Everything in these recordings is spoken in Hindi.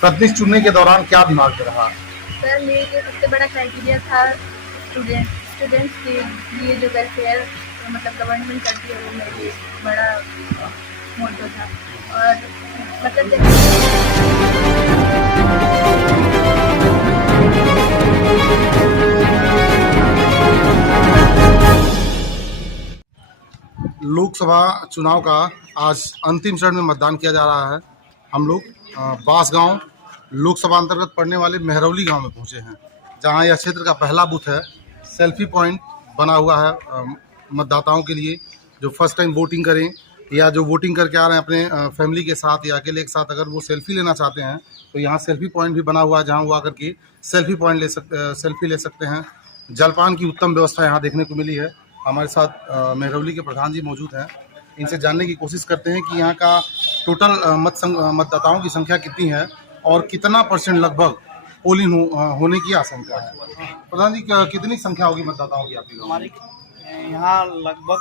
प्रतिनिधि चुनने के दौरान क्या दिमाग में रहा? सर, मेरे लिए सबसे बड़ा क्राइटेरिया था स्टूडेंट्स के लिए जो वेलफेयर मतलब गवर्नमेंट करती है, वो मेरे लिए बड़ा मोटो था। और मतलब लोकसभा चुनाव का आज अंतिम चरण में मतदान किया जा रहा है। हम लोग बांसगांव लोकसभा अंतर्गत पड़ने वाले मेहरौली गांव में पहुंचे हैं, जहां यह क्षेत्र का पहला बूथ है। सेल्फी पॉइंट बना हुआ है मतदाताओं के लिए, जो फर्स्ट टाइम वोटिंग करें या जो वोटिंग करके आ रहे हैं अपने फैमिली के साथ या अकेले के साथ, अगर वो सेल्फी लेना चाहते हैं तो यहाँ सेल्फी पॉइंट भी बना हुआ है, जहाँ वो आकर के सेल्फी ले सकते हैं। जलपान की उत्तम व्यवस्था यहाँ देखने को मिली है। हमारे साथ मेहरौली के प्रधान जी मौजूद हैं। इनसे जानने की कोशिश करते हैं कि यहाँ का टोटल मतदाताओं की संख्या कितनी है और कितना परसेंट लगभग पोलिंग होने की आशंका है। प्रधान जी, कितनी संख्या होगी मतदाताओं की आपकी? हमारे यहाँ लगभग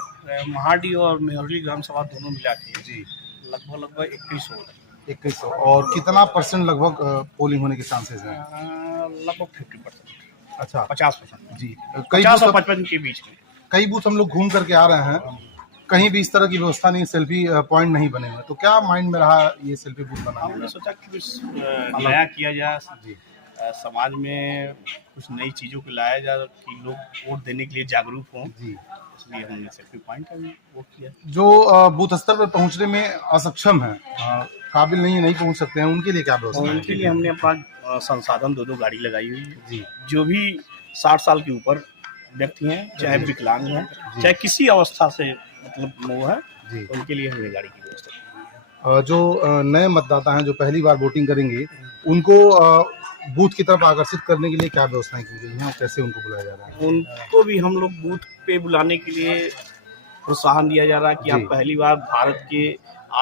महाडी और मेहरौली ग्राम सभा दोनों मिला के जी लगभग 2100 और कितना परसेंट लगभग पोलिंग होने के चांसेस हैं? लगभग 50%। अच्छा, 50% जी। 50 और 55 के बीच में। कई बूथ हम लोग घूम करके आ रहे हैं, कहीं भी इस तरह की व्यवस्था नहीं, सेल्फी पॉइंट नहीं बने हुए। तो क्या माइंड में रहा ये सेल्फी बूथ बनाने हमने में? सोचा कि कुछ नया किया जाए, समाज में कुछ नई चीज़ों को लाया जाए कि लोग वोट देने के लिए जागरूक हों। जी, इसलिए हमने सेल्फी पॉइंट का भी वोट किया। जो बूथ स्तर पर पहुंचने में असक्षम है, काबिल नहीं पहुंच सकते हैं, उनके लिए क्या व्यवस्था है? उनके लिए हमने अपना संसाधन दो गाड़ी लगाई हुई है। जी, जो भी 60 साल के ऊपर व्यक्ति हैं, चाहे विकलांग हैं, चाहे किसी अवस्था से मतलब वो है, जी। उनके लिए हमने गाड़ी की व्यवस्था की है। जो नए मतदाता हैं जो पहली बार वोटिंग करेंगे, उनको बूथ की तरफ आकर्षित करने के लिए क्या व्यवस्थाएं की गई हैं और कैसे उनको बुलाया जा रहा है? उनको भी हम लोग बूथ पे बुलाने के लिए प्रोत्साहन दिया जा रहा है कि आप पहली बार भारत के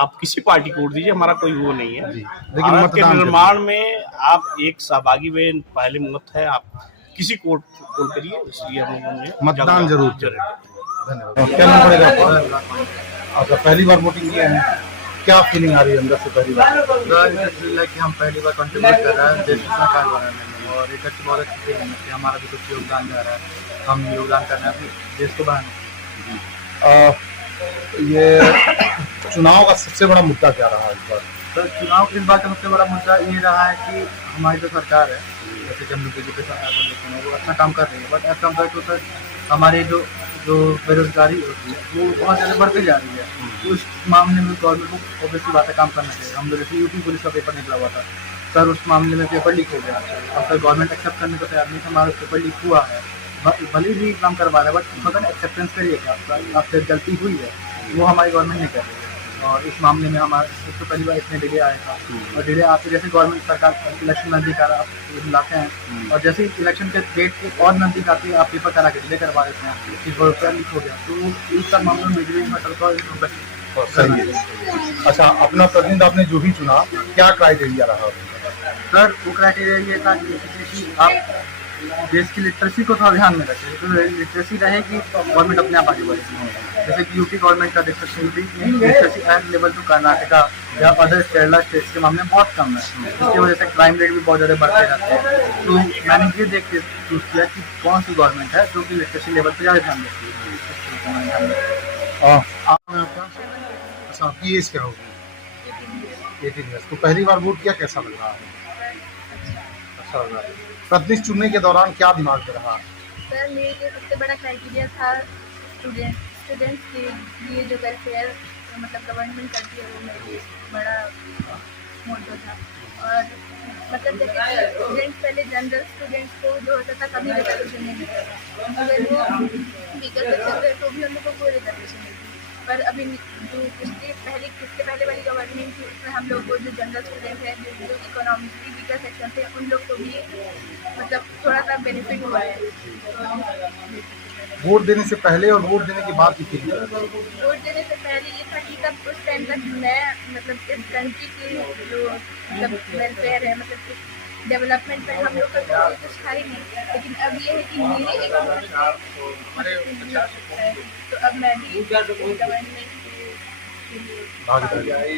आप किसी पार्टी को वोट दीजिए, हमारा कोई वो नहीं है। लेकिन भारत के मतदान निर्माण में आप एक सहभागी में पहले मत है, आप किसी को वोट करिए। इसलिए हम लोगों ने मतदान जरूर करें। धन्यवाद। क्या नाम पड़ेगा आपका? आपका पहली बार वोटिंग किया है, क्या फीलिंग आ रही है अंदर से पहली बार? कि हम पहली बार कंट्रीब्यूट कर रहे हैं देश में सरकार बनाने में, और एक अच्छी बहुत अच्छी फीलिंग है कि हमारा भी कुछ योगदान जा रहा है। हम योगदान कर रहे हैं अपने देश को बनाने। ये चुनाव का सबसे बड़ा मुद्दा क्या रहा इस बार? तो चुनाव इस बार का सबसे बड़ा मुद्दा ये रहा है कि हमारी जो सरकार है, जैसे कि हम लोग बीजेपी सरकार को देखते हैं, वो अच्छा काम कर रही है, but as compare to sir हमारी जो बेरोजगारी होती है वो बहुत ज़्यादा बढ़ती जा रही है। उस मामले में गवर्नमेंट को ऑब्वियसली बात है काम करना चाहिए। हम लोग जैसे यूपी पुलिस का पेपर निकला हुआ था सर, उस मामले में पेपर लीक हो गया और सर गवर्नमेंट एक्सेप्ट करने को तैयार नहीं था। हमारा पेपर लीक हुआ है, भले भी काम करवा रहा है, बट मगर एक्सेप्टेंस करिए कि आपसे गलती हुई है, वो हमारी गवर्नमेंट नहीं कर रही है। और इस मामले में हमारा इससे पहली बार इतने डिले आया था, और डिले आते जैसे गवर्नमेंट सरकार इलेक्शन नज़दीक आ रहा है, आप बुलाते हैं, और जैसे ही इलेक्शन के डेट के और नज़दीक आते हैं आप पेपर करा के डिले करवा देते हैं कि पेपर लीक हो गया। तो इस सब मामले में मेजरिंग में सही है। अच्छा, अपना प्रतिनिधि आपने जो भी चुना, क्या क्राइटेरिया रहा? सर वो क्राइटेरिया ये था कि आप देश की लिटरेसी को थोड़ा ध्यान में रखें। तो लिटरेसी रहेगी तो गवर्नमेंट अपने आप आगे बढ़ेगी। जैसे कि यूपी गवर्नमेंट का देख सकते हैं, UP literacy as level to Karnataka या अदर केरला स्टेट्स के मामले में बहुत कम है, जिसकी वजह से क्राइम रेट भी बहुत ज़्यादा बढ़ते रहते हैं। तो मैंने ये देख के चूज़ किया कि कौन सी गवर्नमेंट है जो कि लिटरेसी लेवल पर ज़्यादा ध्यान देती है। आपका? अच्छा, आपकी एज क्या होगी? 18 ईयर्स। तो पहली बार वोट किया, कैसा लग रहा है? अच्छा लग रहा है। प्रतिनिधि चुनने के दौरान क्या दिमाग में रहा? सर, मेरे लिए सबसे बड़ा क्राइटेरिया था स्टूडेंट्स के लिए जो वेलफेयर मतलब गवर्नमेंट करती है, वो मेरे लिए बड़ा मोटो था। और मतलब जैसे स्टूडेंट्स पहले जनरल स्टूडेंट्स को जो होता था कभी रिजर्वेशन नहीं मिलता था, अगर वो वीकर सेक्शन थे तो भी उन लोगों को रिजर्वेशन मिलती। पर अभी जो किसके पहले वाली गवर्नमेंट थी, उसमें हम लोग को जो जनरल स्टूडेंट हैं, जो इकोनॉमिकली वीकर सेक्शन थे, उन लोग को भी मतलब थोड़ा सा बेनिफिट हुआ है। वोट देने से पहले और वोट देने के बाद की फीलिंग? वोट देने से पहले ये था कि तब उस टाइम तक मैं मतलब इस कंट्री की जो मतलब वेलफेयर है, मतलब इस डेवलपमेंट पर हम लोग का तो कुछ था ही नहीं। लेकिन अब ये है कि मेरे एक तो अब मैं भी गवर्नमेंट भागीदारी